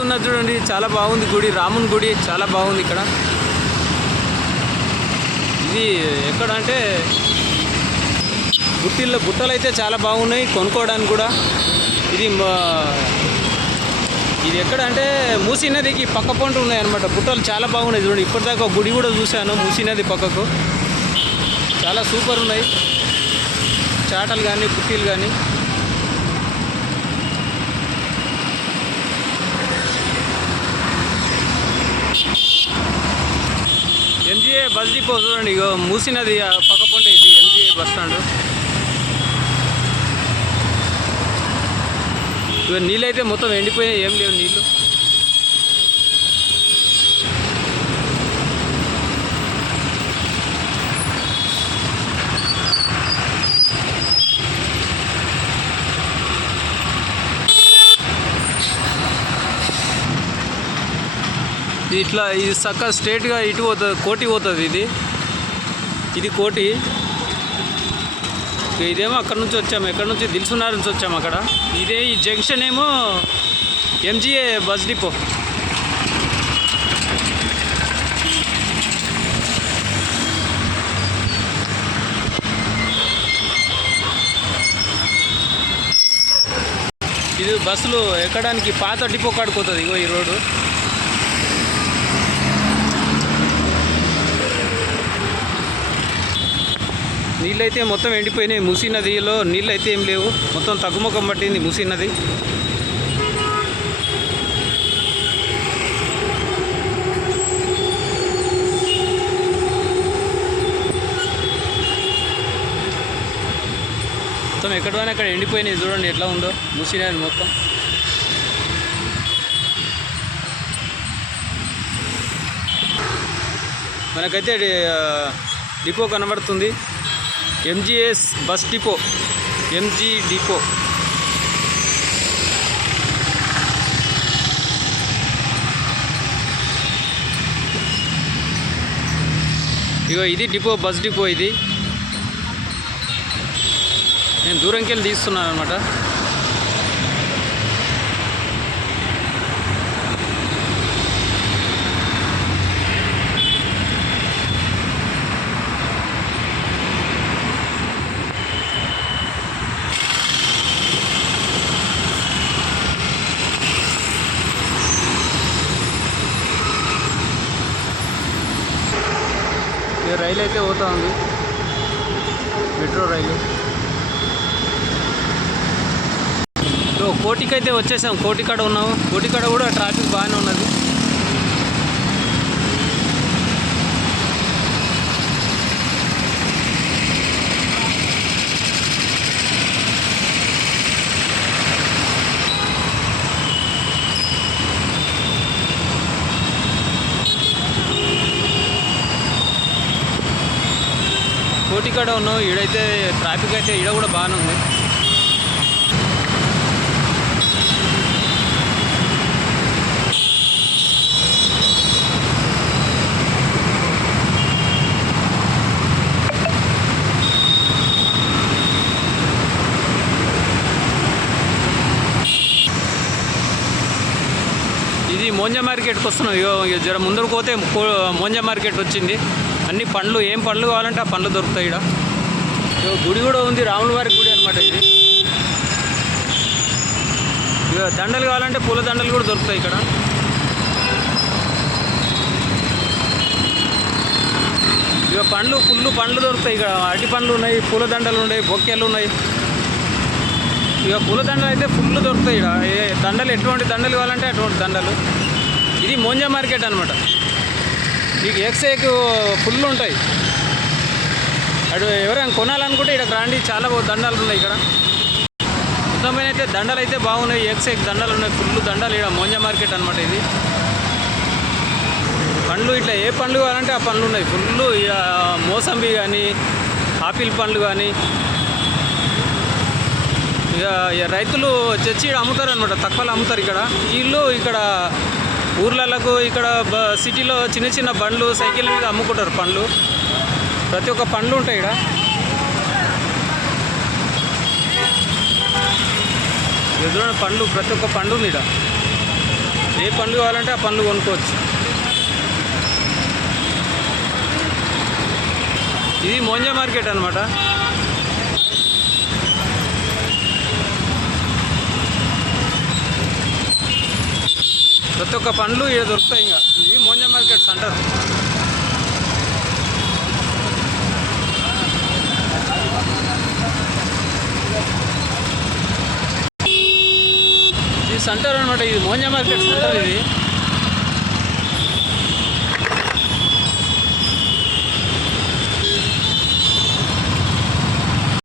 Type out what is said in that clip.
ఉన్నది చూడండి, చాలా బాగుంది గుడి. రాముని గుడి చాలా బాగుంది ఇక్కడ. ఇది ఎక్కడ అంటే బుట్టలు అయితే చాలా బాగున్నాయి కొనుక్కోవడానికి కూడా. ఇది ఎక్కడ అంటే మూసీ నదికి పక్క పొంట ఉన్నాయి అన్నమాట. బుట్టలు చాలా బాగున్నాయి చూడండి. ఇప్పటిదాకా గుడి కూడా చూశాను మూసీ నది పక్కకు. చాలా సూపర్ ఉన్నాయి చాటలు కానీ బుట్టీలు కానీ. ఎంజీఏ బస్ డిపో చూడండి, ఇగో మూసీ నది పక్క పొంట. ఇది ఎంజీఏ బస్ స్టాండ్. ఇక నీళ్ళు అయితే మొత్తం ఎండిపోయాయి, ఏం లేవు నీళ్ళు. ఇట్లా ఇది చక్క స్ట్రేట్గా ఇటు పోతుంది, కోటి పోతుంది. ఇది కోటి. ఇదేమో అక్కడ నుంచి వచ్చాము, ఎక్కడ నుంచి దిల్సునార్ నుంచి వచ్చాము అక్కడ. ఇదే ఈ జంక్షన్ ఏమో ఎంజీఏ బస్ డిపో. ఇది బస్సులు ఎక్కడానికి పాత డిపో కాడుకోతుంది. ఇగో ఈ రోడ్డు. నీళ్ళు అయితే మొత్తం ఎండిపోయినాయి. మూసీ నదిలో నీళ్ళు అయితే ఏం లేవు, మొత్తం తగ్గుముఖం పట్టింది మూసీ నది. మొత్తం ఎక్కడ పోయినా అక్కడ ఎండిపోయినాయి. చూడండి ఎట్లా ఉందో మూసీ నది మొత్తం. మనకైతే డిపో కనబడుతుంది, MGS bus depot, MG depot. ఇగో ఇది డిపో, బస్ డిపో. ఇది నేను దూరంకి వెళ్ళి తీస్తున్నాను అనమాట. రైలు అయితే పోతా ఉంది, మెట్రో రైలు. కోటికైతే వచ్చేసాం, కోటికాడ ఉన్నాము. కోటికాడ కూడా ట్రాఫిక్ బాగానే ఉన్నది. కోటికాడ ఉన్నాం. ఈడైతే ట్రాఫిక్ అయితే ఈడ కూడా బాగానే ఉంది. ఇది మోంజా మార్కెట్కి వస్తున్నాం. ఇక జర ముందరకు పోతే మోంజా మార్కెట్ వచ్చింది. అన్ని పండ్లు, ఏం పండ్లు కావాలంటే ఆ పండ్లు దొరుకుతాయి ఇక్కడ. గుడి కూడా ఉంది, రాముల వారి గుడి అనమాట ఇది. ఇక దండలు కావాలంటే పూల దండలు కూడా దొరుకుతాయి ఇక్కడ. ఇక ఫుల్ పండ్లు దొరుకుతాయి ఇక్కడ. అరటి పండ్లు ఉన్నాయి, పూల దండలు ఉన్నాయి, బొక్కెలు ఉన్నాయి. ఇక పూల దండలు అయితే ఫుల్ దొరుకుతాయి ఇక్కడ. దండలు ఎటువంటి దండలు కావాలంటే అటువంటి దండలు. ఇది మోంజా మార్కెట్ అనమాట. మీకు ఎక్సేక్ ఫుల్ ఉంటాయి. అటు ఎవరైనా కొనాలనుకుంటే ఇక్కడ రాండి, చాలా దండాలు ఉన్నాయి ఇక్కడ. మొత్తమైన అయితే దండలు అయితే బాగున్నాయి, ఎక్సేక్ దండలు ఉన్నాయి, ఫుల్ దండలు. ఇక్కడ మోంజా మార్కెట్ అనమాట ఇది. పండ్లు ఇట్లా ఏ పండ్లు కావాలంటే ఆ పండ్లు ఉన్నాయి ఫుల్. ఇక మోసంబి కానీ, ఆపిల్ పండ్లు కానీ. ఇక రైతులు తెచ్చి ఇక్కడ అమ్ముతారు అనమాట, తక్కువలో అమ్ముతారు ఇక్కడ. వీళ్ళు ఇక్కడ ఊర్లకు, ఇక్కడ సిటీలో చిన్న చిన్న బండ్లు, సైకిల్ మీద అమ్ముకుంటారు పండ్లు. ప్రతి ఒక్క పండ్లు ఉంటాయి ఇక్కడ. ఎదురున్న పండ్లు, ప్రతి ఒక్క పండు ఉంది ఇక్కడ. ఏ పండ్లు కావాలంటే ఆ పండ్లు కొనుక్కోవచ్చు. ఇది మోంజా మార్కెట్ అనమాట. ప్రతి ఒక్క పండ్లు ఇక్కడ దొరుకుతాయి. ఇంకా ఇది మోంజా మార్కెట్ సెంటర్. ఇది సెంటర్ అనమాట. ఇది మోంజా మార్కెట్ సెంటర్ ఇది.